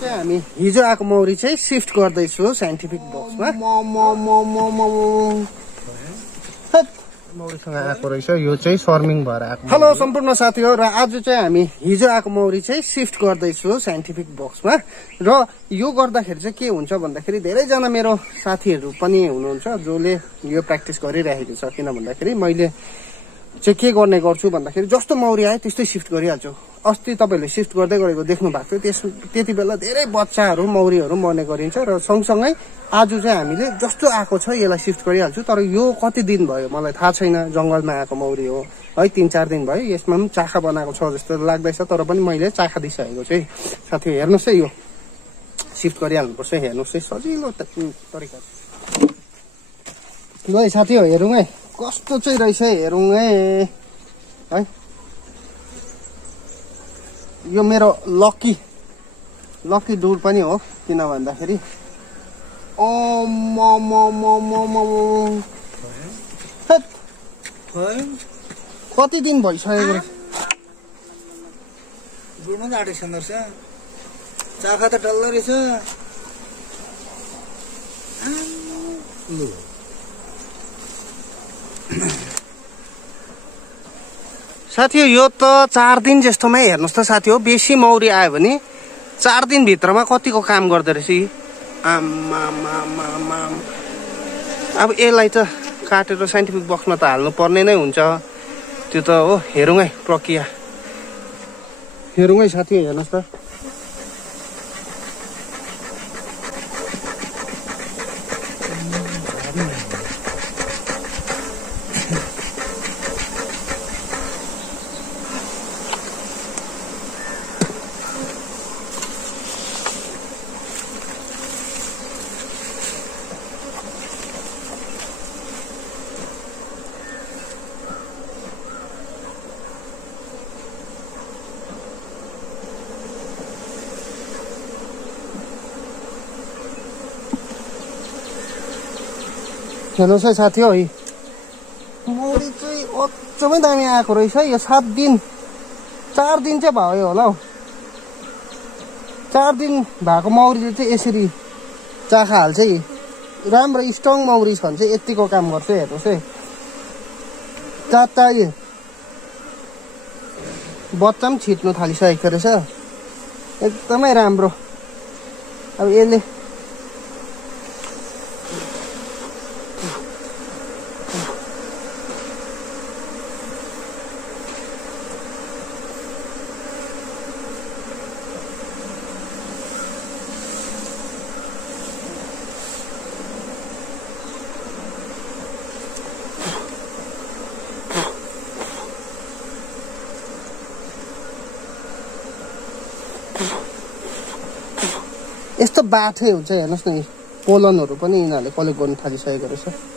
चाहिँ हामी हिजो आएको मौरी चाहिँ शिफ्ट गर्दैछु साइन्टिफिक बक्समा। मौरीसँग आएको रहेछ, यो चाहिँ सर्मिङ भएर आएको। हेलो सम्पूर्ण साथीहरु, र आज चाहिँ हामी हिजो आएको मौरी चाहिँ शिफ्ट गर्दैछु साइन्टिफिक बक्समा। र यो गर्दाखेरि चाहिँ के हुन्छ भन्दाखेरि धेरैजना मेरो साथीहरु पनि हुनुहुन्छ जसले यो प्र्याक्टिस गरिरहेको छ। किन भन्दाखेरि मैले चाहिँ के गर्ने गर्छु भन्दाखेरि जस्तो मौरी आयो त्यस्तै शिफ्ट गरिहाल्छु। अस्ति तपाईहरुले शिफ्ट गर्दै गरेको देख्नु भएको थियो, त्यति बेला धेरै बच्चाहरु मौरीहरु मर्ने गरिन्छ। र सँगसँगै आज चाहिँ हामीले जस्तो आएको छ यसलाई शिफ्ट गरिहाल्छु। तर यो कति दिन भयो मलाई थाहा छैन, जंगलमा आएको मौरी हो है, 3-4 दिन भयो। यसमा पनि चाखा बनाएको छ जस्तो लाग्दैछ, तर पनि मैले चाखा दिइसकेको चाहिँ। साथी हेर्नुस् है, यो शिफ्ट गरिहाल्नुपर्छ। हेर्नुस् है, सजिलो तरिका ल है साथी हो, हेरौँ है कस्तो चाहिँ रहेछ, हेरौँ है। यो मेरो लकी डुर पनि हो, किन भन्दाखेरि कति दिन भइसकेको बुढ्नु आँटेको छ रहेछ, चाखा त डल्लो रहेछ। साथी हो, यो त 4 दिन जस्तोमै हेर्नुस् त साथी हो। बेसी मौरी आयो भने 4 दिन भित्रमा कतिको काम गर्दो रहेछ। अब यसलाई त काटेर साइन्टिफिक बक्समा त हाल्नु पर्ने नै हुन्छ, त्यो त हो। हेरौँ है प्रक्रिया, हेरौँ है साथी, हेर्नुहोस् त। हेर्नुहोस् है साथी हो, मौरी चाहिँ अचम्मै दामी आएको रहेछ। यो 4 दिन चाहिँ भयो होला हौ। 4 दिन भएको मौरीले चाहिँ यसरी चाखा हाल्छ है। राम्रो स्ट्रङ मौरी छ भने चाहिँ यतिको काम गर्छ। हेर्नुहोस् है, चारवटा बच्चा पनि छिट्नु थालिसकेको रहेछ, एकदमै राम्रो। अब यसले यस्तो बाठै हुन्छ। हेर्नुहोस् न, पोलनहरू पनि यिनीहरूले कलेक्ट गर्नु थालिसकेको रहेछ।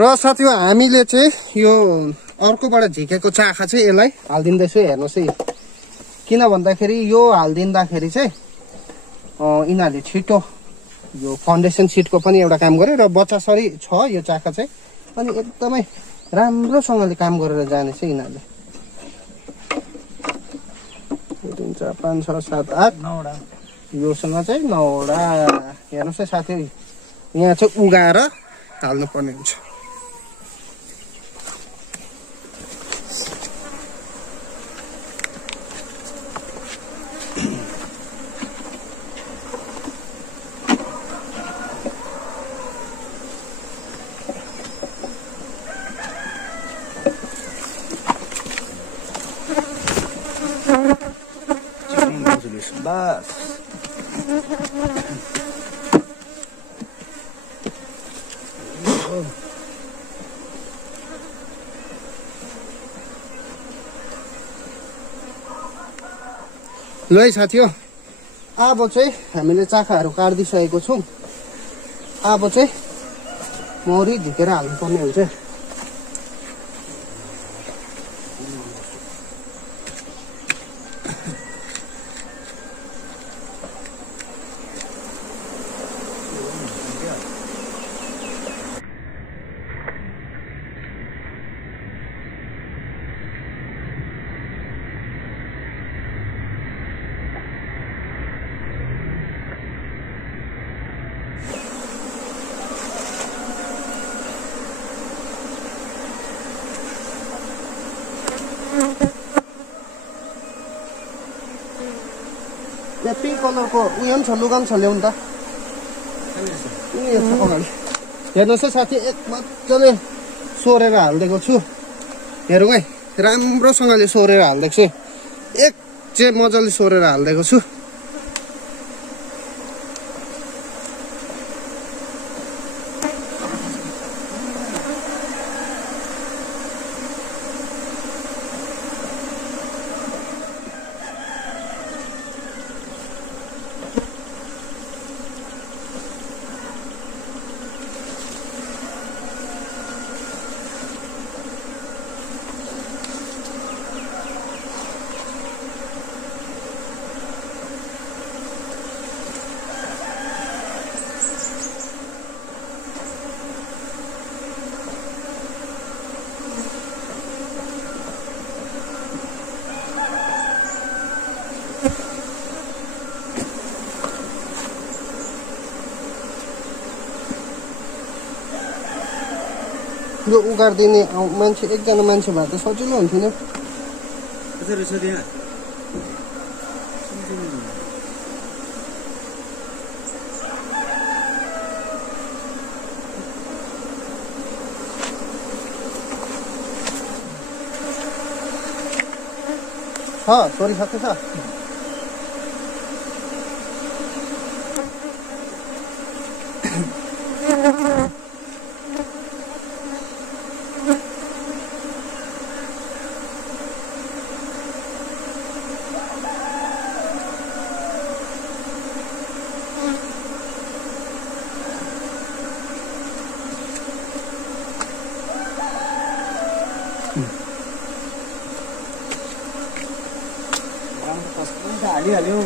र साथी हो, हामीले चाहिँ यो अर्कोबाट झिकेको चाखा चाहिँ यसलाई हालिदिँदैछु। हेर्नुहोस् है, किन भन्दाखेरि यो हालिदिँदाखेरि चाहिँ यिनीहरूले छिटो यो फाउन्डेसन सिटको पनि एउटा काम गर्यो र बच्चासरी छ यो चाखा चाहिँ। अनि एकदमै राम्रोसँगले काम गरेर जाने चाहिँ यिनीहरूले। 3, 4, 5, 6, 7, 8, 9वटा योसँग चाहिँ 9वटा। हेर्नुहोस् है साथी, यहाँ चाहिँ उगाएर हाल्नुपर्ने हुन्छ। बस ल है साथी हो, अब चाहिँ हामीले चाखाहरू काट्दिसकेको छौँ। अब चाहिँ मौरी झिकेर हाल्नुपर्ने हुन्छ। पिंक कलरको उयो पनि छ, लुगा पनि छ, ल्याउनु त। अगाडि हेर्नुहोस् है साथी, एक मजाले सोरेर हालिदिएको छु। हेरौँ है, राम्रोसँगले सोरेर हालिदिएको छु। एक चाहिँ मजाले सोरेर हालिदिएको छु। यो उगार्दिने मान्छे एकजना मान्छे भए त सजिलो हुन्थ्यो नि। छोरी सक्छ। हालिहाल्यो।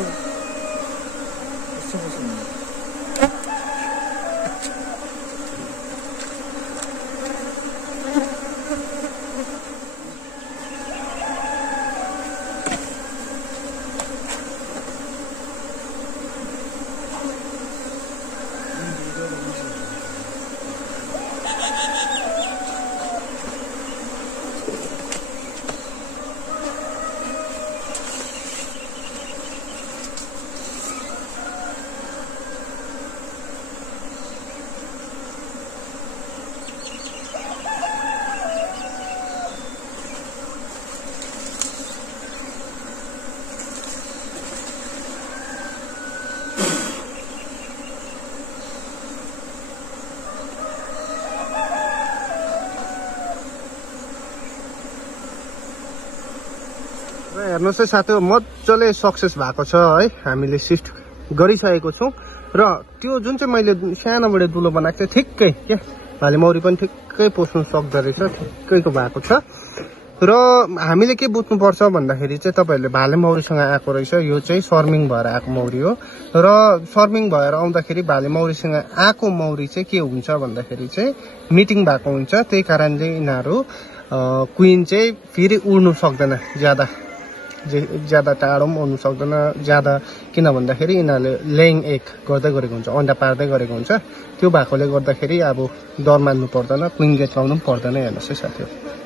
हेर्नुहोस् है साथी, मजाले सक्सेस भएको छ है। हामीले सिफ्ट गरिसकेको छौँ र त्यो जुन चाहिँ मैले सानोबाट दुलो बनाएको थिएँ ठिक्कै क्या, भाले मौरी पनि ठिक्कै पोस्नु सक्दो रहेछ, ठिक्कैको भएको छ। र हामीले के बुझ्नुपर्छ भन्दाखेरि चाहिँ तपाईँहरूले भाले मौरीसँग आएको रहेछ, यो चाहिँ सर्मिङ भएर आएको मौरी हो। र सर्मिङ भएर आउँदाखेरि भाले मौरीसँग आएको मौरी चाहिँ के हुन्छ भन्दाखेरि चाहिँ मिटिङ भएको हुन्छ। त्यही कारणले यिनीहरू क्विन चाहिँ फेरि उड्नु सक्दैन, ज्यादा टाढो पनि उड्नु सक्दैन ज्यादा, किन भन्दाखेरि यिनीहरूले लेइङ एग गर्दै गरेको हुन्छ, अन्डा पार्दै गरेको हुन्छ। त्यो भएकोले गर्दाखेरि अब डर मान्नु पर्दैन, क्विन गेट लाउनु पनि पर्दैन। हेर्नुहोस् है साथीहरू।